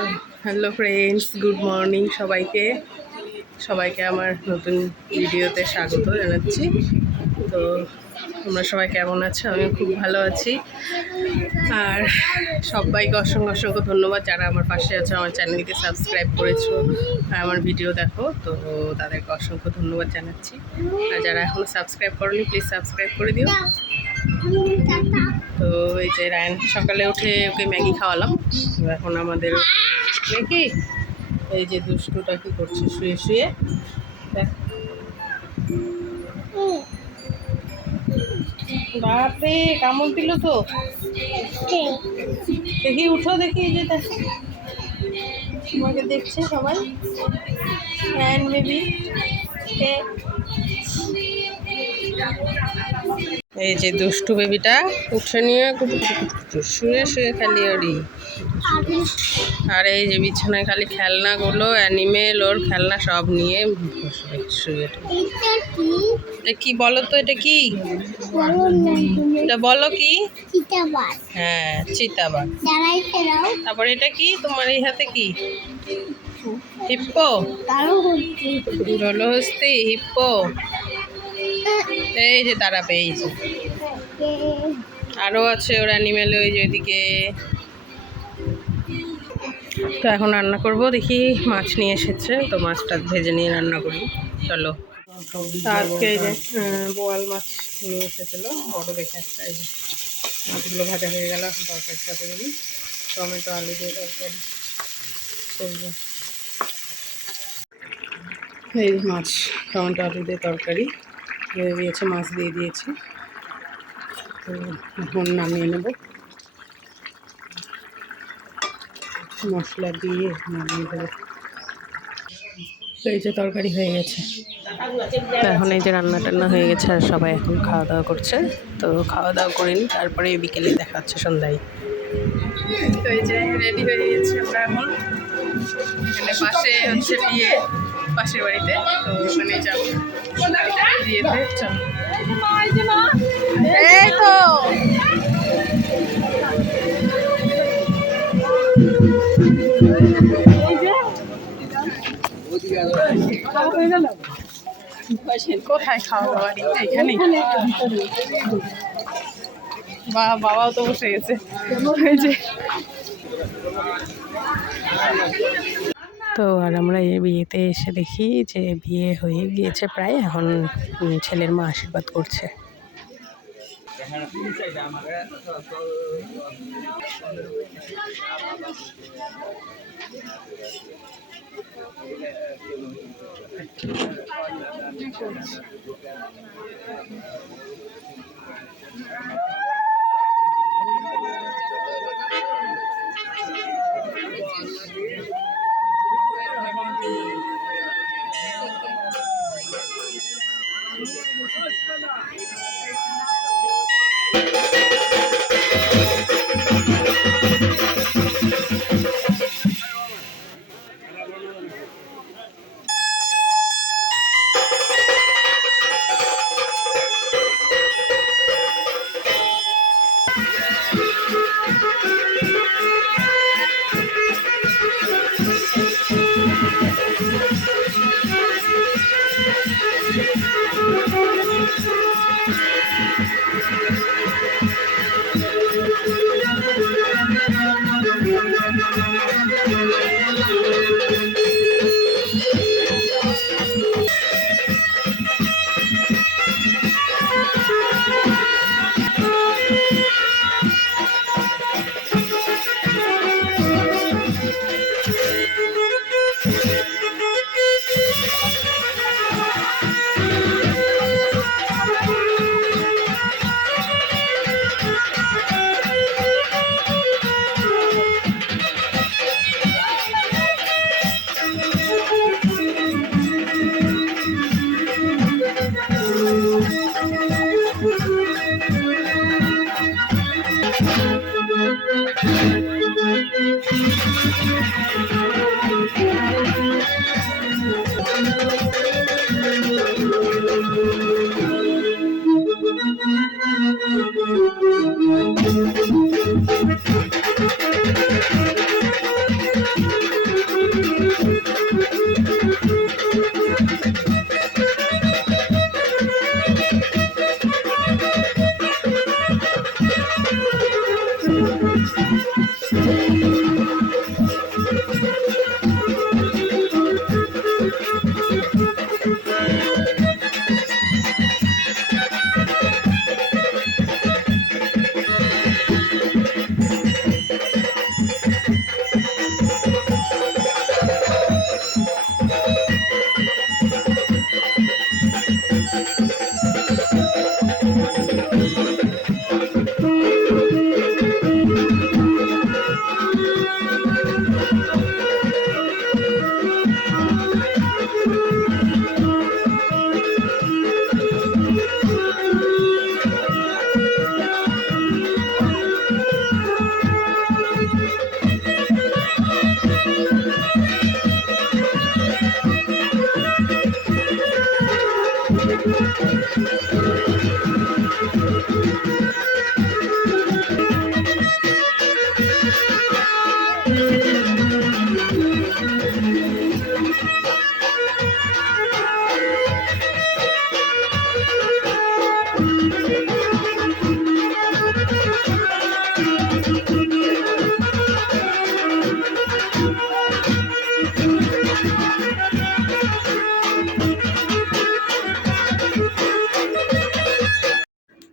তো hello friends, good morning সবাইকে সবাইকে আমার নতুন ভিডিওতে স্বাগত জানাচ্ছি। তো তোমরা সবাই কেমন আছো? আমি খুব ভালো আছি। আর সবাইকে অসংখ্য অসংখ্য ধন্যবাদ যারা আমার পাশে আছো, আমার চ্যানেলকে সাবস্ক্রাইব করেছো, আমার ভিডিও দেখো। তো তাদেরকে অসংখ্য ধন্যবাদ জানাচ্ছি। আর যারা এখনও সাবস্ক্রাইব করোনি প্লিজ সাবস্ক্রাইব করে দিও। তো এই যে রায়ন সকালে উঠে ওকে ম্যাগি খাওয়ালাম। তো এখন আমাদের মেকি এই যে দুষ্টুটা কি করছে শুয়ে শুয়ে। বাপরে কামড় দিল তো। দেখি উঠো, দেখি এই যে দেখো তোমাকে দেখছে সবাই। অ্যান্ড বেবি এই যে দুষ্টু বেবিটা উঠে নিয়ে শুয়ে শুয়ে খালি ওরই। আর এই যে বিছানায় খালি খেলনাগুলো, অ্যানিমেল, ওর খেলনা সব নিয়ে শুয়ে। কি বলো তো, এটা কি? এটা বলো কি? হ্যাঁ, চিতাবাঘ। তারপরে এটা কি তোমার এই হাতে? কি হিপ্পো? জলহস্তি, হিপ্পো। এই যে তারা পেয়েছে, আরও আছে ওর অ্যানিমেল ওই যে ওইদিকে। তো এখন রান্না করব, দেখি মাছ নিয়ে এসেছে, তো মাছটা ভেজে নিয়ে রান্না করি। চলো। আজকে এই যে বোয়াল মাছ নিয়ে এসেছিলো, বড় দেখে একটা। এই যে মাছগুলো ভাজা হয়ে গেল, তরকারিটা করে দিই। টমেটো আলু দিয়ে তরকারি করবো। এই মাছ টমেটো আলু দিয়ে তরকারি হয়ে দিয়েছে, মাছ দিয়ে দিয়েছি। তো এখন নামিয়ে নেব, মশলা দিয়ে নামিয়ে দেবো। তো এই যে তরকারি হয়ে গেছে। তো এখন এই যে রান্না টান্না হয়ে গেছে, আর সবাই এখন খাওয়া দাওয়া করছে। তো খাওয়া দাওয়া করে নিই, তারপরে বিকেলে দেখা হচ্ছে সন্ধ্যায়। তো এই যে রেডি হয়ে গেছি আমরা এখন। এখানে পাশে হচ্ছে বিয়ে, পাশের বাড়িতে। তো ওখানে যাবো বিয়েতে। চল এই তো কোথায় খাওয়া বাড়ি? এখানে বাবাও তো বসে গেছে। তো আর আমরা এই বিয়েতে এসে দেখি যে বিয়ে হয়ে গিয়েছে প্রায়। এখন ছেলের মা আশীর্বাদ করছে।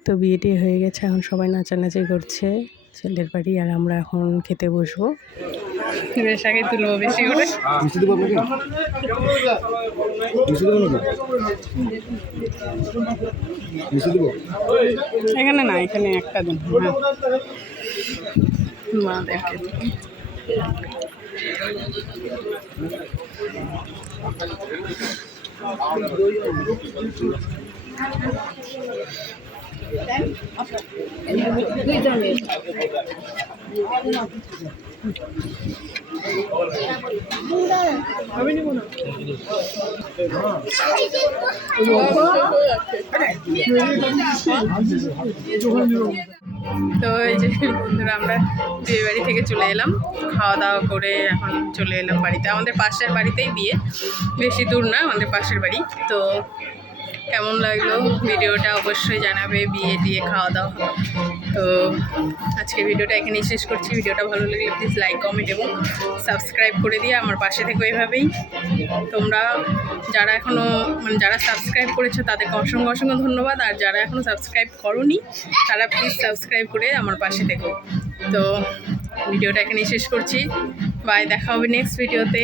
তো বিয়েটি হয়ে গেছে, এখন সবাই নাচানাচি করছে ছেলের বাড়ি, আর আমরা এখন খেতে বসবো। বেশ আগে তুলবো বেশি করে। এখানে না, এখানে একটা দিন মা দেখে। তো এই যে বন্ধুরা, আমরা বিয়ে বাড়ি থেকে চলে এলাম, খাওয়া দাওয়া করে এখন চলে এলাম বাড়িতে। আমাদের পাশের বাড়িতেই বিয়ে, বেশি দূর না, আমাদের পাশের বাড়ি। তো কেমন লাগলো ভিডিওটা অবশ্যই জানাবে, বিয়ে দিয়ে খাওয়া দাওয়া। তো আজকে ভিডিওটা এখানেই শেষ করছি। ভিডিওটা ভালো লাগলে প্লিজ লাইক, কমেন্ট এবং সাবস্ক্রাইব করে দিয়ে আমার পাশে থেকো এভাবেই। তোমরা যারা এখনও যারা সাবস্ক্রাইব করেছো তাদেরকে অসংখ্য অসংখ্য ধন্যবাদ, আর যারা এখনও সাবস্ক্রাইব করোনি তারা প্লিজ সাবস্ক্রাইব করে আমার পাশে থেকো। তো ভিডিওটা এখানেই শেষ করছি। বাই, দেখা হবে নেক্সট ভিডিওতে।